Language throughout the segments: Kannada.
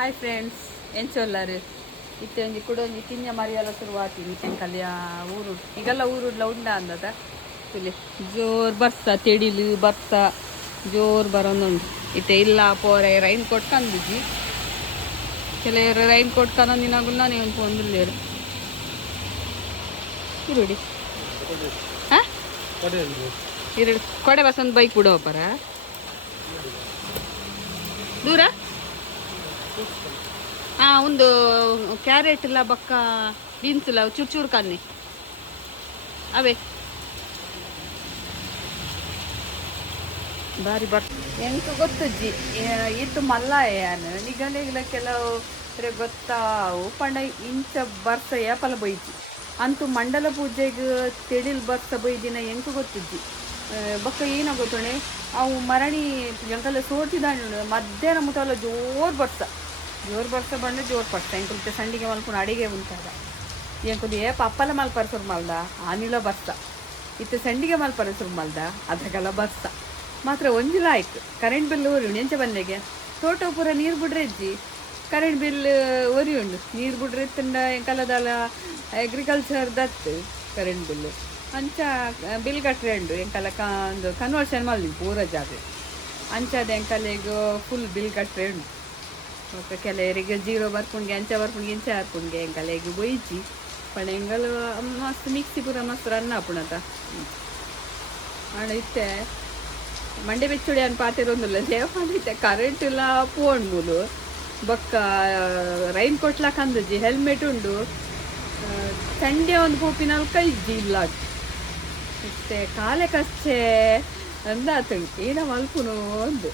ಹಾಯ್ ಫ್ರೆಂಡ್ಸ್ ಎಂಚೊಲ್ಲಾರು ಇತ್ತೆ ಒಂಜಿ ಕುಡೊಂಜಿ ಕಿಂಜ ಮರಿಯಲ್ಲ ಶುರುವಾತೀನಿ ಎಂಕಲ್ಯ ಊರು ಈಗೆಲ್ಲ ಊರುಡ್ಲ ಉಂಡ ಅಂದದ ಇಲ್ಲಿ ಜೋರು ಬರ್ಸ ತೆಡಿಲು ಬರ್ಸ ಜೋರು ಬರೋನುಂಡು ಇತ್ತೆ ಇಲ್ಲ ಪೋರೆ ರೈನ್ ಕೋಟ್ ಕಂದಿಜ್ಜಿ ಕೆಲವರು ರೈನ್ ಕೋಟ್ ಕನೊಂದಿನಾಗುಲ್ಲ ನೀವು ಒಂದುಲ್ಲೇರು ಇರುಡಿ ಹಾಂ ಇರುಡು ಕೊಡೆ ಬಸ್ ಒಂದು ಬೈಕ್ ಬಿಡೋಪರ ದೂರ ಹಾಂ ಒಂದು ಕ್ಯಾರೆಟ್ ಇಲ್ಲ ಬಕ್ಕ ಬೀನ್ಸ್ ಇಲ್ಲ ಚೂರು ಚೂರು ಕನ್ನಿ ಅವೇ ಬಾರಿ ಎಂಕ ಗೊತ್ತಜ್ಜಿ ಇತ್ತು ಮಲ್ಲ ಏನು ನಿಗಲಿಗ್ಲ ಕೆಲವು ಗೊತ್ತಾವು ಪಂಡ ಇಂಚ ಬರ್ಸ ಏಪಲ ಬೈಜಿ ಅಂತೂ ಮಂಡಲ ಪೂಜೆಗೆ ತೆಳಿಲ್ ಬರ್ಸ ಬೈದಿನ ಎಂಕ ಗೊತ್ತಜ್ಜಿ ಬಕ್ಕ ಏನೋ ಗೊತ್ತೋಣೆ ಅವು ಮರಣಿ ಎಂಕಲ್ಲ ಸೋಟಿದಾಂಡು ಮಧ್ಯಾಹ್ನ ಮುಟ್ಟಲ್ಲ ಜೋರು ಬರ್ಸ ಬಂದು ಜೋರು ಪಡ್ಸ ಎಂಕುಲ್ತೆ ಸಂಡಿಗೆ ಮಲ್ಕೊಂಡು ಅಡಿಗೆ ಉಂಟಾಗ ಎಂಕುದು ಪಪ್ಪಲ ಮಲ್ಪರ ಸುರು ಮಲ್ದ ಆನಿಲ ಬರ್ಸ ಇತ್ತು ಸಂಡಿಗೆ ಮಲ್ಪರ ಸುರು ಮಲ್ದ ಅದ್ರಾಗೆಲ್ಲ ಬರ್ಸ ಮಾತ್ರ ಒಂಜಿಲ ಆಯ್ತು ಕರೆಂಟ್ ಬಿಲ್ ಒರಿಯುಂಡು ಎಂಚ ಬಂದೆಗೆ ತೋಟ ಪೂರ ನೀರು ಬಿಡ್ರೆ ಇಜ್ಜಿ ಕರೆಂಟ್ ಬಿಲ್ ಒರಿಯುಂಡು ನೀರು ಬಿಡ್ರೆ ಇತ್ತಂಡ ಎಂಕಲ್ಲದಲ್ಲ ಅಗ್ರಿಕಲ್ಚರ್ ದತ್ತು ಕರೆಂಟ್ ಬಿಲ್ ಅಂಚ ಬಿಲ್ ಕಟ್ರೆ ಉಂಡು ಎಂಕಲ್ಲ ಒಂದು ಕನ್ವರ್ಷನ್ ಮಲ್ದಿ ಪೂರ ಜಾಗ ಅಂಚದ ಎಂಕಲ್ಲಿಗೆ ಫುಲ್ ಬಿಲ್ ಕಟ್ರೆ ಉಂಡು ಮತ್ತು ಕೆಲವರಿಗೆ ಜೀರೋ ಬರ್ಕೊಂಡ್ಗೆ ಅಂಚ ಬರ್ಕೊಂಡ್ಗೆ ಇಂಚ ಹಾಕೊಂಡ್ಗೆ ಎಂಕಲ್ಲಿಗೆ ಬೊಯ್ಜಿ ಪಣ ಎಂಗಲು ಮಸ್ತ್ ಮಿಕ್ಸಿ ಪೂರ ಮಸ್ತ್ ರನ್ ಆಪುಣತ ಹಣ ಇತ್ತೆ ಮಂಡೆ ಬೆಚ್ಚುಡಿ ಅನ್ ಪಾತಿರೊಂದಿಲ್ಲ ದೇವತೆ ಕರೆಂಟ್ ಇಲ್ಲ ಪೋಂಡ್ಮೂಲು ಬೊಕ್ಕ ರೈನ್ ಕೋಟ್ಲ ಕಂದಜ್ಜಿ ಹೆಲ್ಮೆಟ್ ಉಂಡು ಸಂಡೆ ಒಂದು ಪೂಪಿನಲ್ಲಿ ಕೈಜ್ಜಿ ಇಲ್ಲ ಮತ್ತೆ ಕಾಲೆ ಕಚ್ಚೆ ಅಂದಾತುಂಡು ಏನ ಮಲ್ಪುನು ಒಂದು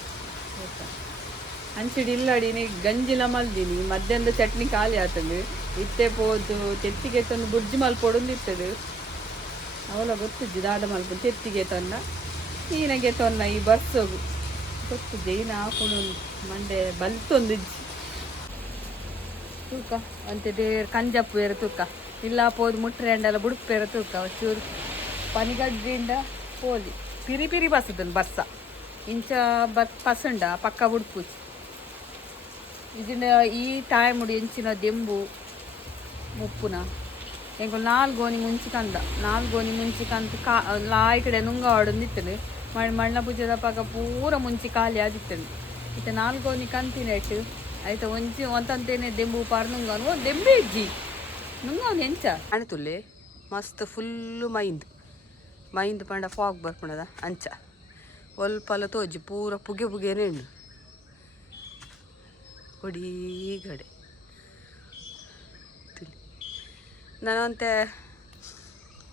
ಅಂಚಿಡಿ ಇಲ್ಲಡಿನಿ ಗಂಜಿಲ ಮಲ್ದಿನಿ ಮಧ್ಯಾಹ್ನದ ಚಟ್ನಿ ಖಾಲಿ ಆತಂಡು ಇತ್ತೆ ಪೋದು ತೆತ್ತಿಗೆ ತಂದು ಬುರ್ಜಿ ಮಲ್ಪೊಡೊಂದಿರ್ತದೆ ಅವಳ ಗೊತ್ತಿಜ್ಜಿ ದಾದ ಮಲ್ಪು ತೆತ್ತಿಗೆ ತಂದ ಈನಗೆ ತೊನ್ನ ಈ ಬಸ್ಸೋಗು ಗೊತ್ತಿದ್ದೆ ಈನ ಹಾಕೊಂಡು ಮಂಡೆ ಬಲ್ತೊಂದಿಜ್ಜಿ ತೂಕ ಅಂತಿದೆ ಕಂಜಪ್ಪು ಏರು ತೂಕ ಇಲ್ಲ ಪೋದು ಮುಟ್ರೆ ಅಂಡೆಲ್ಲ ಬುಡುಪೇರ ತೂಕ ಚೂರು ಪನಿಗಡ್ಡಿಂದ ಪೋಲಿ ಪಿರಿ ಪಿರಿ ಬಸ್ಸದನ್ ಬಸ್ಸ ಇಂಚ ಪಸಂಡ ಪಕ್ಕ ಬುಡುಪುಜಿ ಇದನ್ನ ಈ ಟೈಮ್ ಮುಡಿ ಎಂಚಿನ ದೆಂಬು ಮುಪ್ಪುನ ಎಂಕೊ 4 ಗೋನಿ ಮುಂಚಿ ಕಂತು ಲಾಯ್ ಕಡೆ ನುಂಗ ಆಡೊಂದಿತ್ತನು ಮಣ್ಣ ಪೂಜೆದ ಪಕ್ಕ ಪೂರ ಮುಂಚಿ ಖಾಲಿ ಆಗಿತ್ತನು ಇತ್ತೆ 4 ಗೋನಿ ಕಂತಿನೆಟ್ಟು ಆಯ್ತಾ ಒಂಚಿ ಒಂತಂತೇನೆ ದೆಂಬು ಪಾರು ನುಂಗನು ದೆಂಬೆ ಇಜ್ಜಿ ನುಂಗವನು ಎಂಚ ಅಣತುಲ್ಲೆ ಮಸ್ತ್ ಫುಲ್ಲು ಮೈಂದು ಪಂಡ ಫಾಗ್ ಬರ್ಪುಣದ ಅಂಚ ಒಲ್ಪಲ ತೋಜಿ ಪೂರ ಪುಗೆನೇ ಉಂಡು ಹೊಡೀಗಡೆ ನಾನಂತೆ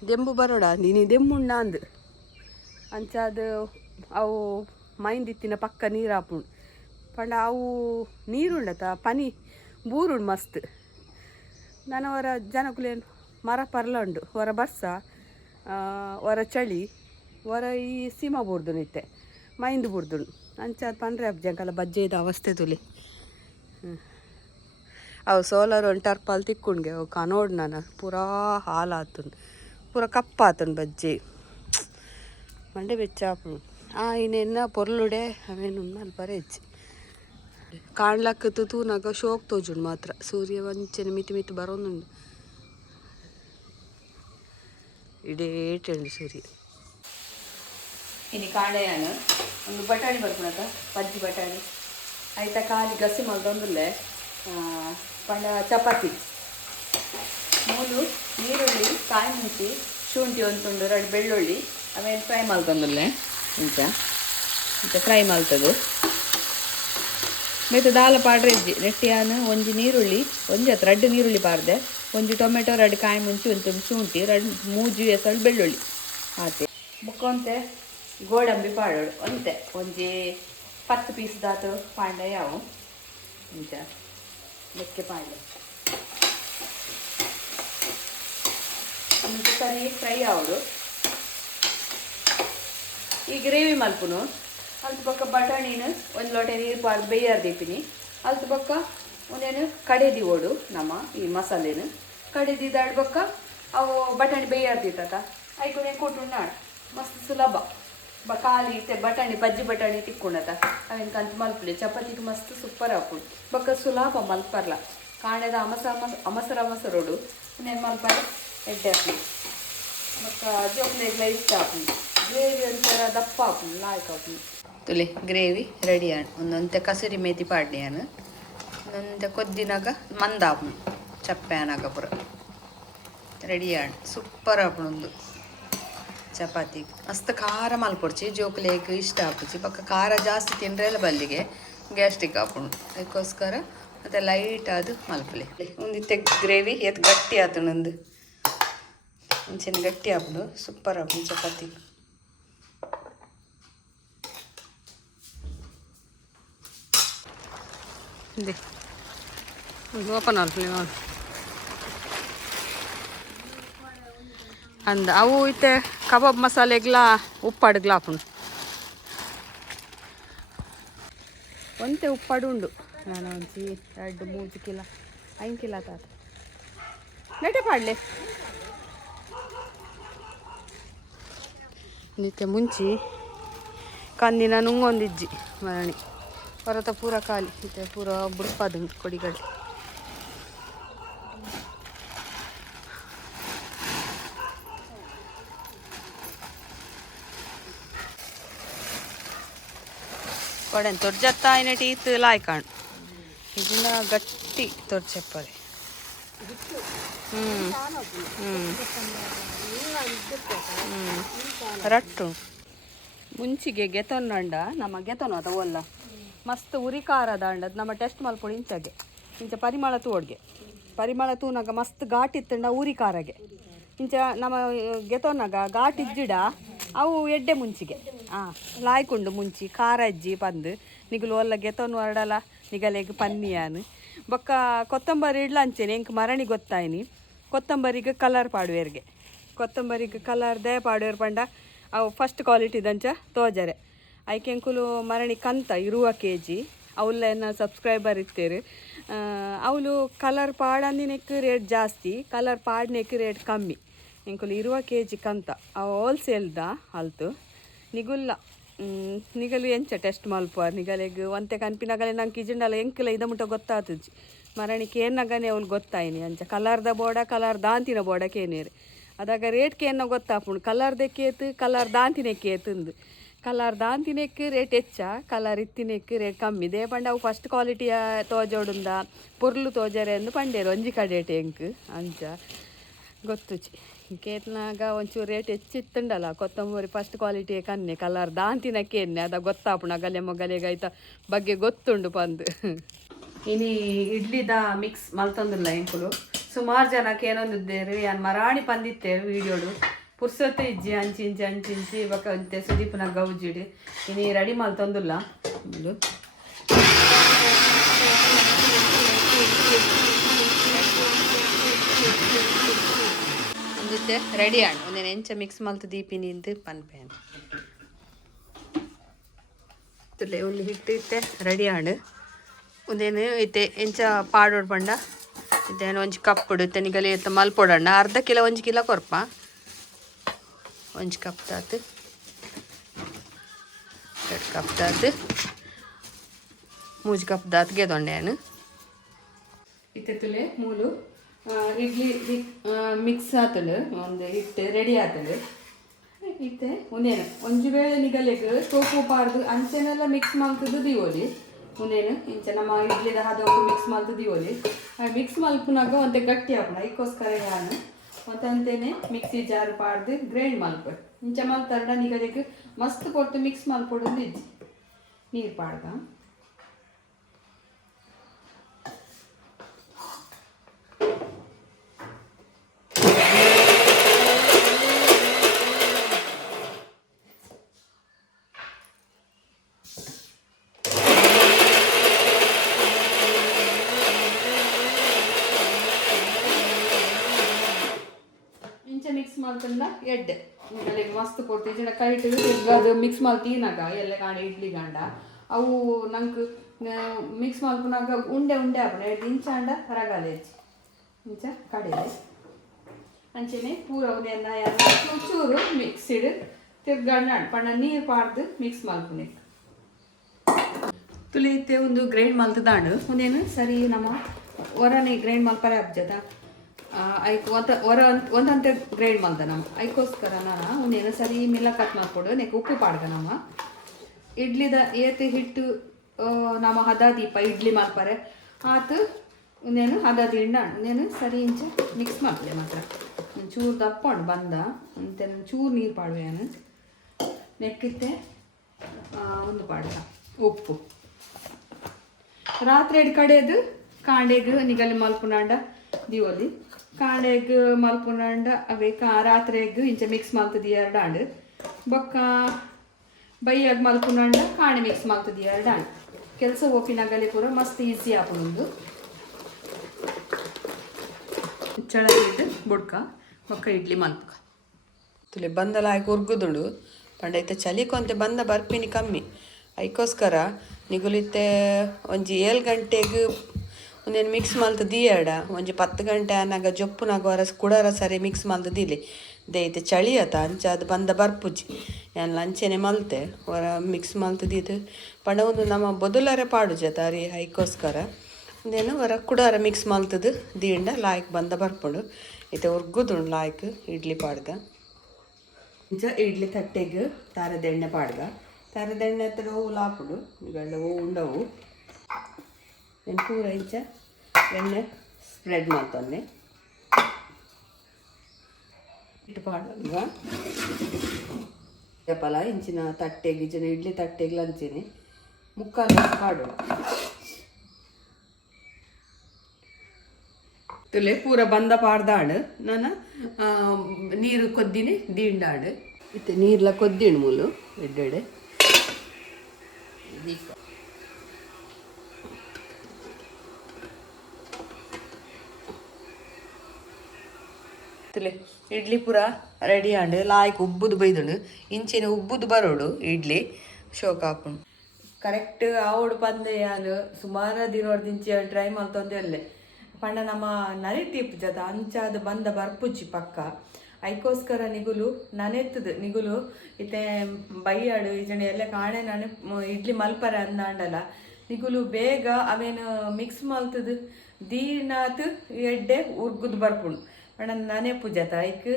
ದೆಂಬು ಬರೋಡ ನೀನು ದೆಂಬುಂಡ ಅಂದು ಅಂಚ ಅದು ಅವು ಮೈಂದಿತ್ತಿನ ಪಕ್ಕ ನೀರು ಹಾಪುಂಡು ಪಂಡ ಅವು ನೀರುಂಡತ ಪನಿ ಬೂರುಂಡು ಮಸ್ತ್ ನಾನು ಅವರ ಜನಕುಲೇನು ಮರ ಪರ್ಲ ಉಂಡು ಹೊರ ಬರ್ಸ ಹೊರ ಚಳಿ ಹೊರ ಈ ಸೀಮಾ ಬುಡ್ದು ನಿತ್ತೆ ಮೈಂದು ಬುಡ್ದುಂಡು ಅಂಚ ಅದು ಪಂಡ್ರೆ ಜಂಕಲ್ಲ ಬಜ್ಜೆದ ಅವಸ್ಥೆ ತುಲಿ ಅವು ಸೋಲಾರ್ ಒಂದು ಟರ್ಪಲ್ ತಿಕ್ಕೊಂಡ್ಗೆ ಅವು ಕನೋಡು ನಾನು ಪೂರಾ ಹಾಲಾತುಂಡು ಪೂರ ಕಪ್ಪಾತುಂಡು ಬಜ್ಜಿ ಮಂಡೆ ಬೆಚ್ಚಾಪುಂಡು ಇನ್ನೆನ್ನ ಪೊರ್ಲುಡೆ ಅವೇನು ಮಲ್ಪರೆ ಹೆಚ್ಚಿ ಕಾಣ್ಲಕ್ಕತ್ತು ತೂನಾಗ ಶೋಕ್ ತೋಜುಂಡು ಮಾತ್ರ ಸೂರ್ಯ ವಂಚನೆ ಮಿತಿ ಬರೋನುಂಡು ಇಡೇಟುಂಡು ಸೂರ್ಯ ಇನ್ನು ಕಾಂಡೆಯಾನು ಒಂದು ಬಟಾಣಿ ಬರ್ಕೊಳಕ ಬಜ್ಜಿ ಬಟಾಣಿ ಆಯ್ತಾ ಖಾಲಿ ಗಸಿ ಮಲ್ದೊಂದುಲ್ಲೆ ಪಂಡ ಚಪಾತಿ ಮೂಲು ನೀರುಳ್ಳಿ ಕಾಯಿ ಮುಂಚಿ ಶುಂಠಿ ಒಂದು ತುಂಡು 2 ಬೆಳ್ಳುಳ್ಳಿ ಆಮೇಲೆ ಫ್ರೈ ಮಲ್ತೊಂದುಲ್ಲೆ ಇಂಚ ಫ್ರೈ ಮಲ್ತದು ಮೇತು ದಾಲ ಪಾಡ್ರೆ ಇಜ್ಜಿ ನೆಟ್ಟಿಯಾನು ಒಂಜಿ ನೀರುಳ್ಳಿ ಒಂಜಿ 2 ನೀರುಳ್ಳಿ ಪಾರ್ದೆ ಒಂಜಿ ಟೊಮೆಟೊ 2 ಕಾಯಿ ಮುಂಚಿ ಒಂದು ತುಂಡು ಶುಂಠಿ 2 ಎಸಳು ಬೆಳ್ಳುಳ್ಳಿ ಆತೆ ಮುಕ್ಕೊಂತೆ ಗೋಡಂಬಿ ಪಾಡೋಡು ಒಂತೆ ಒಂಜಿ 10 ಪೀಸ್ ದಾತು ಪಾಂಡೆ ಯಾವು ಇಂಚ ಮೆಕ್ಕೆ ಪಾಂಡೆ ಮುಂಚೆ ಸರಿ ಫ್ರೈ ಆವಡು ಈ ಗ್ರೇವಿ ಮಲ್ಪುನು ಅಲ್ತು ಪಕ್ಕ ಬಟಾಣಿನ ಒಂದು ಲೋಟೆ ನೀರು ಪಾರ್ದು ಬೇಯಾರ್ದಿಪ್ಪಿನಿ ಅಲ್ತು ಪಕ್ಕ ಒಂದೇನು ಕಡೆದಿ ಓಡು ನಮ್ಮ ಈ ಮಸಾಲೆನು ಕಡೆದಿದ್ದಾಡು ಪಕ್ಕ ಅವು ಬಟಾಣಿ ಬೇಯಾರ್ದಿತ್ತ ಐಕೊನೆ ಕೊಟ್ಟು ನಾಡು ಮಸ್ತ್ ಸುಲಭ ಖಾಲಿ ಇತ್ತೆ ಬಟಾಣಿ ಬಜ್ಜಿ ಬಟಾಣಿ ತಿಕ್ಕೊಂಡತ ಅವೇನು ಕಂತು ಮಲ್ಪಲೆ ಚಪಾತಿಗೆ ಮಸ್ತ್ ಸೂಪರ್ ಹಾಕೊಂಡು ಬೊಕ್ಕ ಸುಲಾಭ ಮಲ್ಪರ್ಲ ಕಾಣೆದ ಅಮಸರೋಡು ಇನ್ನೇನು ಮಲ್ಪರೆ ಎಡ್ಡೆ ಹಾಕಿ ಬೊಕ್ಕ ಜೋಕ್ಲೆಗ್ಲ ಇಷ್ಟ ಹಾಕಿ ಗ್ರೇವಿ ಒಂಥರ ದಪ್ಪ ಹಾಕೊಂಡು ಲಾಯ್ಕ್ ಹಾಕಿ ತುಲೆ ಗ್ರೇವಿ ರೆಡಿ ಆಣ್ ಒಂದೊಂತೆ ಕಸೂರಿ ಮೇಥಿ ಪಾಡ್ನೆ ಆನು ಒಂದೊಂತೆ ಕೊದ್ದಿನಾಗ ಮಂದ ಹಾಕೊಂಡು ಚಪ್ಪೆ ಆನಾಗ ಪುರ ರೆಡಿ ಆಣ್ ಸೂಪರ್ ಹಾಕೊಂಡು ಚಪಾತಿ ಮಸ್ತ್ ಖಾರ ಮಲ್ಪೊಡ್ಚಿ ಜೋಕ್ಲೇಗ್ ಇಷ್ಟ ಹಾಪುಚಿ ಪಕ್ಕ ಖಾರ ಜಾಸ್ತಿ ತಿಂದ್ರೆ ಎಲ್ಲ ಬಲ್ಲಿಗೆ ಗ್ಯಾಸ್ಟ್ರಿಕ್ ಹಾಕೊಂಡು ಅದಕ್ಕೋಸ್ಕರ ಮತ್ತು ಲೈಟ್ ಅದು ಮಲ್ಪಲೆ ಒಂದಿತ್ತೆ ಗ್ರೇವಿ ಎತ್ ಗಟ್ಟಿ ಆತು ನಂದು ಮುಂಚೆನೆ ಗಟ್ಟಿ ಹಾಕೊಂಡು ಸೂಪರ್ ಹಾಕೊಂಡು ಚಪಾತಿ ಇದೆ ಓಪನ್ ಆಲ್ಪಲೆ ಅಂದ ಅವು ಇತ್ತೆ ಕಬಾಬ್ ಮಸಾಲೆಗ್ಲ ಉಪ್ಪಾಡುಗ್ಲ ಹಾಕೊಂಡು ಒಂತೆ ಉಪ್ಪಾಡು ಉಂಡು ನಾನು ಒಂಚಿ 2-3 ಕಿಲ 5 ಕಿಲ ತಾತ ನೆಟೆ ಪಾಡ್ಲೆ ನಿತ್ಯ ಮುಂಚಿ ಕಂದಿನ ನುಂಗೊಂದಿಜ್ಜಿ ಮರಣಿ ಹೊರತ ಪೂರ ಖಾಲಿ ಇತ್ತೆ ಪೂರ ಬುಡ್ಪದು ಕೊಡಿಗಡ್ಲೆ ಕೊಡೆನ್ ತೊರ್ಜತ್ತ ಐನ ಟೀತ್ ಲಾಯ್ಕಾಣ್ ಇದನ್ನ ಗಟ್ಟಿ ತೊರ್ಚಪ್ಪರೆ ರಟ್ಟು ಮುಂಚಿಗೆ ಗೆತೊನ್ನಂಡ ನಮ್ಮ ಗೆತೊನ ಅದ ಒಲ್ಲ ಮಸ್ತ್ ಉರಿ ಖಾರದ ಅಂಡದ್ ನಮ್ಮ ಟೆಸ್ಟ್ ಮಲ್ಪೊಡು ಇಂಚಗೆ ಇಂಚ ಪರಿಮಳ ತೂಡ್ಗೆ ಪರಿಮಳ ತೂನಾಗ ಮಸ್ತ್ ಘಾಟ್ ಇತ್ತಂಡ ಉರಿ ಖಾರಗೆ ಇಂಚ ನಮ್ಮ ಗೆತೊನಾಗ ಘಾಟ್ ಇಜ್ಜಿಡ ಅವು ಎಡ್ಡೆ ಮುಂಚಿಗೆ ಲಾಯ್ಕೊಂಡು ಮುಂಚಿ ಖಾರ ಅಜ್ಜಿ ಪಂದು ನಿಗಲು ಒಲ್ಲ ಗೆತೊನ್ ಹೊರಡಲ್ಲ ನಿಗಲೆಗ್ ಪನ್ನಿಯಾನು ಬೊಕ್ಕ ಕೊತ್ತಂಬರಿ ಇಡ್ಲ ಅಂಚೆನೆ ಎಂಕ್ ಮರಣಿ ಗೊತ್ತಾಯ್ನಿ ಕೊತ್ತಂಬರಿಗೆ ಕಲರ್ ಪಾಡುವೆರ್ಗೆ ಕೊತ್ತಂಬರಿಗೆ ಕಲರ್ ದೇ ಪಾಡುವೆರ್ ಪಂಡ ಅವು ಫಸ್ಟ್ ಕ್ವಾಲಿಟಿದಂಚ ತೋಜರೆ ಐಕೆಂಕುಲು ಮರಣಿ ಕಂತ 20 kg ಅವಲ್ಲೇನ ಸಬ್ಸ್ಕ್ರೈಬರ್ ಇತ್ತೇರು ಅವಳು ಕಲರ್ ಪಾಡಂದಿನೆಕ್ ರೇಟ್ ಜಾಸ್ತಿ ಕಲರ್ ಪಾಡ್ನೆಕ್ ರೇಟ್ ಕಮ್ಮಿ ಎಂಕುಲು 20 kg ಕಂತ ಅವು ಹೋಲ್ಸೇಲ್ದ ಅಲ್ತು ನಿಗುಲ್ಲ ನಿಗಲು ಎಂಚ ಟೆಸ್ಟ್ ಮಲ್ಪುವ ನಿಗಲೆಗ್ ಒಂತೆ ಕನ್ಪಿನಗಲೆ ನಂಗೆ ಕಿಜಂಡಲ್ಲ ಎಂಕಲ ಇದ ಮುಟ್ಟ ಗೊತ್ತಾತುಜಿ ಮರಣಿಕೆ ಏನಾಗನೆ ಅವಳು ಗೊತ್ತಾಯ್ನಿ ಅಂಚ ಕಲರ್ದ ಬೋಡ ಕಲರ್ ದಾಂತಿನ ಬೋಡ ಕೇನೇರು ಅದಾಗ ರೇಟ್ಗೆ ಏನೋ ಗೊತ್ತಾಪುಂಡು ಕಲರ್ದೆ ಕೇತು ಕಲರ್ ದಾಂತಿನೆ ಕೇತುಂದು ಕಲರ್ ದಾಂತಿನೆಕ್ ರೇಟ್ ಹೆಚ್ಚ ಕಲರ್ ಇತ್ತಿನೆಕ್ ರೇಟ್ ಕಮ್ಮಿ ದೇ ಪಂಡ ಅವು ಫಸ್ಟ್ ಕ್ವಾಲಿಟಿಯ ತೋಜೋಡುಂದ ಪೊರ್ಲು ತೋಜರೆ ಅಂದು ಪಂಡೇರು ಒಂಜಿ ಕಡೆಟ್ ಎಂಕ್ ಅಂಚ ಗೊತ್ತುಚಿ ಕೇತ್ನಾಗ ಒಂಚೂರು ರೇಟ್ ಹೆಚ್ಚಿತ್ತುಂಡಲ್ಲ ಕೊತ್ತಂಬರಿ ಫಸ್ಟ್ ಕ್ವಾಲಿಟಿ ಕನ್ನೆ ಕಲರ್ ದಾಂತಿನಕ್ಕೆ ಎನ್ನೆ ಅದ ಗೊತ್ತಾಪುಣ ಗಲೆ ಮೊಗಲೆಗಾಯ್ತ ಬಗ್ಗೆ ಗೊತ್ತುಂಡು ಪಂದು ಇನಿ ಇಡ್ಲಿದ ಮಿಕ್ಸ್ ಮಲ್ತೊಂದಿಲ್ಲ ಎಂಕುಲು ಸುಮಾರು ಜನಕ್ಕೆ ಏನೊಂದಿದ್ದೇರು ಯಾನ್ ಮರಾಣಿ ಪಂದಿತ್ತೇರು ವೀಡಿಯೋಡು ಪುರ್ಸೊತ್ತು ಇಜ್ಜಿ ಅಂಚಿಂಚಿ ಇವಾಗ ಅಂತೆ ಸುದೀಪನ ಗೌಜಿಡಿ ಇನಿ ರೆಡಿ ಮಲ್ತೊಂದಿಲ್ಲ ಒಂದಿತ್ತೆ ರೆಡಿ ಆಣ್ ಒಂದೇನು ಎಂಚ ಮಿಕ್ಸ್ ಮಲ್ತು ದೀಪಿನಿಂದು ಪನ್ಪೇನ್ ತುಲೆ ಉಳ್ಳಿ ಹಿಟ್ಟು ಇತ್ತೆ ರೆಡಿ ಆಣ್ ಒಂದೇನು ಐತೆ ಎಂಚ ಪಾಡೋಡ್ ಪಂಡ ಇದೇನು ಒಂಜಿ ಕಪ್ಪುಡು ತೆನಿಗಲಿ ಎತ್ತ ಮಲ್ಪೊಡಣ್ಣ ಅರ್ಧ ಕಿಲೋ 1 ಕಿಲೋ ಕೊರ್ಪ 1 ಕಪ್ ತಾತು 2 ಕಪ್ ತಾತು 3 ಕಪ್ ದಾತ್ ಗೆದೊಂಡೇನು ಇತ್ತೆ ತುಲೆ ಮೂಲು ಇಡ್ಲಿ ಮಿಕ್ಸ್ ಆತಳು ಒಂದು ಹಿಟ್ಟು ರೆಡಿ ಆತಳು ಇತ್ತೆ ಉನೇನು ಒಂಜಿ ವೇಳೆ ನಿಗಲೆಗ್ ಟೋಪು ಪಾರ್ದು ಅಂಚೆನೆಲ್ಲ ಮಿಕ್ಸ್ ಮಲ್ತದ್ದು ದಿವೋಲಿ ಉನೇನು ಇಂಚ ನಮ್ಮ ಇಡ್ಲಿದ ಹದೊಂದು ಮಿಕ್ಸ್ ಮಲ್ತು ದಿವೋಲಿ ಮಿಕ್ಸ್ ಮಲ್ಪುನಾಗ ಒಂತೆ ಗಟ್ಟಿ ಹಾಕೋಣ ಇದಕ್ಕೋಸ್ಕರ ನಾನು ಮತ್ತಂತೇನೆ ಮಿಕ್ಸಿ ಜಾರ್ ಪಾಡ್ದು ಗ್ರೈಂಡ್ ಮಲ್ಪ ಇಂಚ ಮಲ್ತರ್ಡ ನಿಗಲೆಗ್ ಮಸ್ತ್ ಕೊಟ್ಟು ಮಿಕ್ಸ್ ಮಲ್ಪೊಡೋದು ಇಜ್ಜಿ ನೀರು ಪಾಡ್ದ ಮಿಕ್ಸ್ ಮಾಡ್ತಂದ ಎಡ್ಡೆ ನಿಗಲೆಗ್ ಮಸ್ತ್ ಕೊಟ್ಟು ಜನ ಕೈಟ್ ಅದು ಮಿಕ್ಸ್ ಮಲ್ತೀನಾಗ ಎಲ್ಲ ಕಾಣ ಇಡ್ಲಿ ಗಂಡ ಅವು ನಂಗೆ ಮಿಕ್ಸ್ ಮಲ್ಪುನಾಗ ಉಂಡೆ ಹಾಕೋಣ 2 ಇಂಚ ಅಂಡ ರಗಾಲೆ ಇಂಚ ಕಡೆಲೆ ಅಂಚೆನೆ ಪೂರ ಉದೆಲ್ಲ ಚೂರು ಮಿಕ್ಸಿಡ್ ತಿರ್ಗಣ್ಣ ಪಣ್ಣ ನೀರು ಪಾಡ್ದು ಮಿಕ್ಸ್ ಮಲ್ಪುನೆ ತುಳಿತೆ ಒಂದು ಗ್ರೈಂಡ್ ಮಲ್ತದಾಂಡು ಒಂದೇನು ಸರಿ ನಮ್ಮ ಹೊರನೇ ಗ್ರೈಂಡ್ ಮಲ್ಪರೆ ಅಬ್ಜದ ಐಕ್ ಒಂದಂತೆ ಗ್ರೈಂಡ್ ಮಲ್ದ ನಮ್ಮ ಐಕೋಸ್ಕರ ನಾನು ಒಂದೇನು ಸರಿ ಮಿಲ್ಲ ಕಟ್ ಮಾಡ್ಕೊಡು ನೆಕ್ ಉಪ್ಪು ಪಾಡ್ಗ ನಮ್ಮ ಇಡ್ಲಿದ ಏತೆ ಹಿಟ್ಟು ನಮ್ಮ ಹದ ದೀಪ ಇಡ್ಲಿ ಮಲ್ಪರೆ ಆತು ಒಂದೇನು ಹದ ದಿಂಡ ಒಂದೇನು ಸರಿ ಇಂಚ ಮಿಕ್ಸ್ ಮಾಡ್ಲೆ ಮಾತ್ರ ಚೂರು ದಪ್ಪಂಡು ಬಂದ ಅಂತ ಚೂರು ನೀರು ಪಾಡುವೇನು ನೆಕ್ಕಿತ್ತೆ ಒಂದು ಪಾಡ್ದ ಉಪ್ಪು ರಾತ್ರಿ ಕಡೆದು ಕಾಂಡೆಗ್ ನಿಗಲಿ ಮಲ್ಪುನಾಂಡ ದಿವೋಲಿ ಕಾಂಡೆಗ್ ಮಲ್ಪುನಾಂಡ ಅವೇ ರಾತ್ರಿಗ್ ಇಂಚ ಮಿಕ್ಸ್ ಮಲ್ತದಿ ಎರಡಾಂಡ್ ಬೊಕ್ಕ ಬೈಯಾಗ ಮಲ್ಪುನಾಂಡ ಕಾಂಡೆ ಮಿಕ್ಸ್ ಮಲ್ತದಿ ಎರಡಾಂಡ್ ಕೆಲಸ ಓಪಿನಾಗಲಿ ಪೂರ ಮಸ್ತ್ ಈಸಿ ಆಪುಂಡು ಚಳಗಿದ್ದು ಬುಡ್ಕ ಬೊಕ್ಕ ಇಡ್ಲಿ ಮಲ್ಪಕ ತುಲೆ ಬಂದಲ ಆಯ್ಕೆ ಉರ್ಗುದುಂಡು ಪಂಡೈತೆ ಚಲಿಕೊಂತೆ ಬಂದ ಬರ್ಪಿನಿ ಕಮ್ಮಿ ಐಕೋಸ್ಕರ ನಿಗುಲಿತ್ತೆ ಒಂಜಿ 7 ಗಂಟೆಗೆ ಒಂದೇನು ಮಿಕ್ಸ್ ಮಲ್ತು ದಿಯಡ ಒಂಜಿ 10 ಗಂಟೆ ಅನ್ನಾಗ ಜೊಪ್ಪುನಾಗ ಹೊರ ಕುಡರ ಸರಿ ಮಿಕ್ಸ್ ಮಲ್ತು ದಿಲಿ ದೈತೆ ಚಳಿ ಆತ ಅಂಚ ಅದು ಬಂದ ಬರ್ಪುಜಿ ನಾನು ಅಂಚೆನೆ ಮಲ್ತೆ ಹೊರ ಮಿಕ್ಸ್ ಮಲ್ತು ದಿದು ಪಂಡ ಒಂದು ನಮ್ಮ ಬೊದುಲರೆ ಪಾಡು ಜತಾರಿ ಐಕೋಸ್ಕರ ಒಂದೇನು ಹೊರ ಕುಡಾರ ಮಿಕ್ಸ್ ಮಲ್ತದು ದೀಂಡ ಲಾಯ್ಕ್ ಬಂದ ಬರ್ಪುಂಡು ಐತೆ ಉರ್ಗುದುಂಡು ಲಾಯ್ಕ್ ಇಡ್ಲಿ ಪಾಡ್ಗ ಇಂಚ ಇಡ್ಲಿ ತಟ್ಟೆಗೆ ತಾರದ ಎಣ್ಣೆ ಪಾಡ್ಗ ತಾರದ ಎಣ್ಣೆ ಹತ್ರ ಹೂವು ಲಾಪುಡು ಇವೆಲ್ಲ ಹೂವು ಉಂಡವು నేను ಪೂರ ಇಂಚ ಎಣ್ಣೆ ಸ್ಪ್ರೆಡ್ ಮಾಡ್ತಾನೆ ಇಟ್ಟು ಪಾಡಲ್ವ ಜಪಲ ಇಂಚಿನ ತಟ್ಟೆಗೆ ಇಂಚಿನ ಇಡ್ಲಿ ತಟ್ಟೆಗೆ ಲಂಚಿನಿ ಮುಕ್ಕಾಲು ಪಾಡು ತುಲೆ ಪೂರ ಬಂದ ಪಾಡ್ದಾಡು ನಾನು ನೀರು ಕೊದ್ದಿನಿ ದೀಂಡಾಡು ಇತ್ತೆ ನೀರ್ಲ ಕೊದ್ದಿಣು ಮೂಲು ಎಡ್ಡೆಡೆ ತುಲೆ ಇಡ್ಲಿ ಪೂರ ರೆಡಿ ಆಂಡು ಲಾಯ್ಕ್ ಉಬ್ಬುದು ಬೈದುಂಡು ಇಂಚಿನ ಉಬ್ಬುದು ಬರೋಡು ಇಡ್ಲಿ ಶೋಕಾಪುಂಡು ಕರೆಕ್ಟ್ ಆವಡು ಪಂದೆ ಯಾನು ಸುಮಾರು ದಿನೋಡ್ದಿಂಚಿ ಟ್ರೈ ಮಾಡ್ತಂದೆ ಪಂಡ ನಮ್ಮ ನರಿಟಿಪ್ ಜದ ಅಂಚಾದ ಬಂದ ಬರ್ಪುಜಿ ಪಕ್ಕ ಐಕೋಸ್ಕರ ನಿಗುಲು ನನೆತ್ತದು ನಿಗುಲು ಇತ್ತೆ ಬೈಯಾಡು ಈಜನೆ ಎಲ್ಲ ಕಾಣೆ ನಾನು ಇಡ್ಲಿ ಮಲ್ಪರೆ ಅಂದಾಂಡಲ್ಲ ನಿಗುಲು ಬೇಗ ಅವೇನು ಮಿಕ್ಸ್ ಮಲ್ತದು ದೀನಾತ್ ಎಡ್ಡೆ ಉರ್ಗುದು ಬರ್ಪುಂಡು ಪಂಡ ನನೆಪು ಜತ ಐಕ್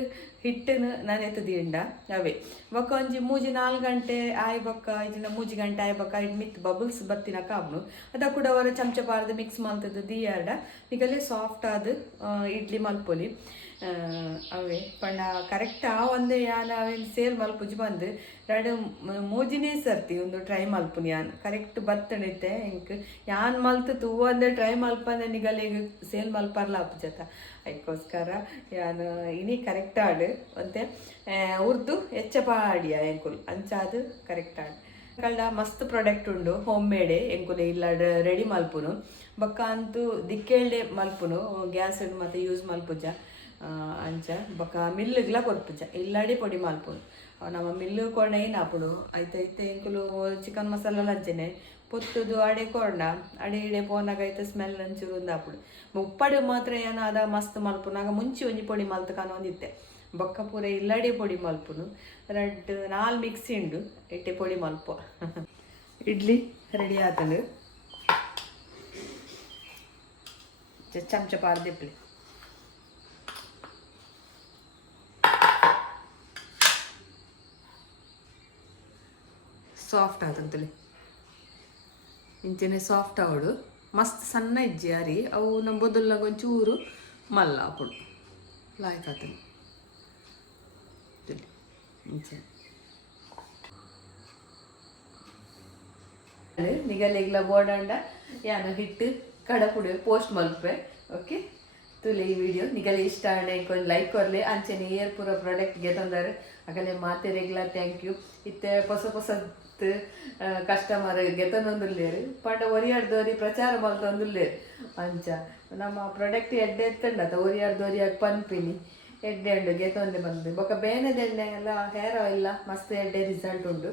ಹಿಟ್ಟನು ನನೆತ್ತದು ಇಂಡ ಅವೇ ಬೊಕ್ಕ ಒಂಜಿ 3-4 ಗಂಟೆ ಆಯ್ ಬೊಕ್ಕ ಇಜಿನ 3 ಗಂಟೆ ಆಯ್ ಬೊಕ್ಕ ಇಡ್ ಮಿತ್ ಬಬಲ್ಸ್ ಬತ್ತಿನ ಕಾಬ್ನು ಅದ ಕೂಡ ಅವರ ಚಮಚ ಪಾರ್ದು ಮಿಕ್ಸ್ ಮಲ್ತದ್ದು ದಿಯಾಡ ನಿಗಲೇ ಸಾಫ್ಟ್ ಆದ ಇಡ್ಲಿ ಮಲ್ಪೊಲಿ ಅವೇ ಪಂಡ ಕರೆಕ್ಟ್ ಆ ಒಂದೇ ಯಾನ ಅವೇನು ಸೇಲ್ ಮಲ್ಪುಜಿ ಬಂದು ಎರಡು 3 ಸರ್ತಿ ಒಂದು ಟ್ರೈ ಮಲ್ಪುನಿ ಯಾನ್ ಕರೆಕ್ಟ್ ಬತ್ತಣಿತ್ತೆ ಇಂಕ್ ಯಾನ್ ಮಲ್ತು ಒಂದೇ ಟ್ರೈ ಮಲ್ಪಂದೆ ನಿಗಲಿಗೆ ಸೇಲ್ ಮಲ್ಪರ್ಲ ಅಪ್ಪಜತ ಅದಕ್ಕೋಸ್ಕರ ಯಾನು ಇನಿ ಕರೆಕ್ಟ್ ಆಡು ಮತ್ತೆ ಉರ್ದು ಹೆಚ್ಚಪಾಡಿಯ ಎಂಕುಲ್ ಅಂಚಾದು ಕರೆಕ್ಟ್ ಆಡು ಕಳ್ಳ ಮಸ್ತ್ ಪ್ರಾಡಕ್ಟ್ ಉಂಡು ಹೋಮ್ ಮೇಡೆ ಎಂಕುಲೆ ಇಲ್ಲ ರೆಡಿ ಮಲ್ಪುನು ಬೊಕ್ಕ ಅಂತೂ ದಿಕ್ಕೇಳ್ಡೆ ಮಲ್ಪುನು ಗ್ಯಾಸ್ ಮತ್ತು ಯೂಸ್ ಮಲ್ಪುಜ ಅಂಚ ಬೊಕ್ಕ ಮಿಲ್லுಗ್ಲ ಕೊರ್ಪುಜ ಇಲ್ಲಾಡಿ ಪೊಡಿ ಮಲ್ಪುನು ನಮ್ಮ ಮಿಲ್ಲು ಕೊರ್ಣ ಏನಾಪುಡು ಐತೆ ಎಂಕುಲು ಚಿಕನ್ ಮಸಾಲ ಲಂಚನೆ ಪೊತ್ತುದು ಅಡೆ ಕೊರ್ಣ ಅಡೆ ಇಡೆ ಪೋನಾಗ ಐತೆ ಸ್ಮೆಲ್ ಒಂಚೂರು ಒಂದಾಪುಡು ಉಪ್ಪಡು ಮಾತ್ರ ಏನೋ ಅದ ಮಸ್ತ್ ಮಲ್ಪುನಾಗ ಮುಂಚೆ ಒಂಜಿ ಪೊಡಿ ಮಲ್ತು ಕಾಣೊಂದಿತ್ತೆ ಬೊಕ್ಕ ಪೂರ ಇಲ್ಲಡೆ ಪೊಡಿ ಮಲ್ಪುನು 2-4 ಮಿಕ್ಸಿ ಉಂಡು ಎಟ್ಟೆ ಪೊಡಿ ಮಲ್ಪು ಇಡ್ಲಿ ರೆಡಿ ಆತಂಡು ಚಮಚ ಪಾರ್ದಿಪ್ಲಿ ಸಾಫ್ಟ್ ಆತಂತಲಿ ಇಂಚನೆ ಸಾಫ್ಟ್ ಅವಡು ಮಸ್ತ್ ಸಣ್ಣ ಇಜ್ಜಿ ಅರಿ ಅವು ನಮ್ಮ ಬೊದಲ್ನಾಗ ಒಂಚೂರು ಮಲ್ಲ ಹಾಕೊಂಡು ಲಾಯ್ಕ್ ಆತನು ಇಂಚೆ ನಿಗಲಿಗ್ಲ ಬೋಡಂಡ ಯಾನ ಹಿಟ್ಟು ಕಡಪುಡಿ ಪೋಸ್ಟ್ ಮಲ್ಪೆ ಓಕೆ ತುಲೆ ಈ ವಿಡಿಯೋ ನಿಗಲೆ ಇಷ್ಟ ಆಂಡ ಇಂಕೊಂದು ಲೈಕ್ ಕೊರ್ಲೆ ಅಂಚೆನೆ ಏರ್ ಪೂರ ಪ್ರಾಡಕ್ಟ್ ಗೆತಂದಾರೆ ಆಗಲೇ ಮಾತೆ ರೆಗ್ಯುಲರ್ ಥ್ಯಾಂಕ್ ಯು ಇತ್ತೆ ಹೊಸ ಕಸ್ಟಮರ್ ಗೆತನೊಂದುಲ್ಲೇರು ಪಂಡ ಒರಿಯಾಡ್ದೋರಿ ಪ್ರಚಾರ ಮಲ್ತೊಂದುಲ್ಲೇರು ಅಂಚ ನಮ್ಮ ಪ್ರಾಡಕ್ಟ್ ಎಡ್ಡೆ ಎತ್ತಂಡತ ಒರಿಯಾಡ್ದೋರಿಯಾಗ ಪನ್ಪಿನಿ ಎಡ್ಡೆ ಉಂಡು ಗೆತೊಂದೆ ಬಂದು ಬೊಕ್ಕ ಬೇನೆದ ಎಣ್ಣೆ ಎಲ್ಲ ಹೇರ್ ಆಯಿಲ್ ಮಸ್ತ್ ಎಡ್ಡೆ ರಿಸಲ್ಟ್ ಉಂಡು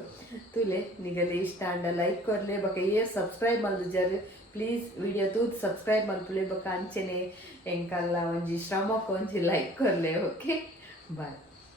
ತುಲೆ ನಿಗಲಿ ಇಷ್ಟ ಆಂಡ ಲೈಕ್ ಕೊರ್ಲೆ ಬೊಕ್ಕ ಏರ್ ಸಬ್ಸ್ಕ್ರೈಬ್ ಮಲ್ದು ಜರ್ ಪ್ಲೀಸ್ ವಿಡಿಯೋ ತೂತ್ ಸಬ್ಸ್ಕ್ರೈಬ್ ಮಲ್ಪುಲೆ ಬೊಕ್ಕ ಅಂಚೆನೆ ಎಂಕಲ್ಲ ಒಂಜಿ ಶ್ರಮಕ್ಕೆ ಒಂಜಿ ಲೈಕ್ ಕೊರ್ಲೆ ಓಕೆ ಬಾಯ್.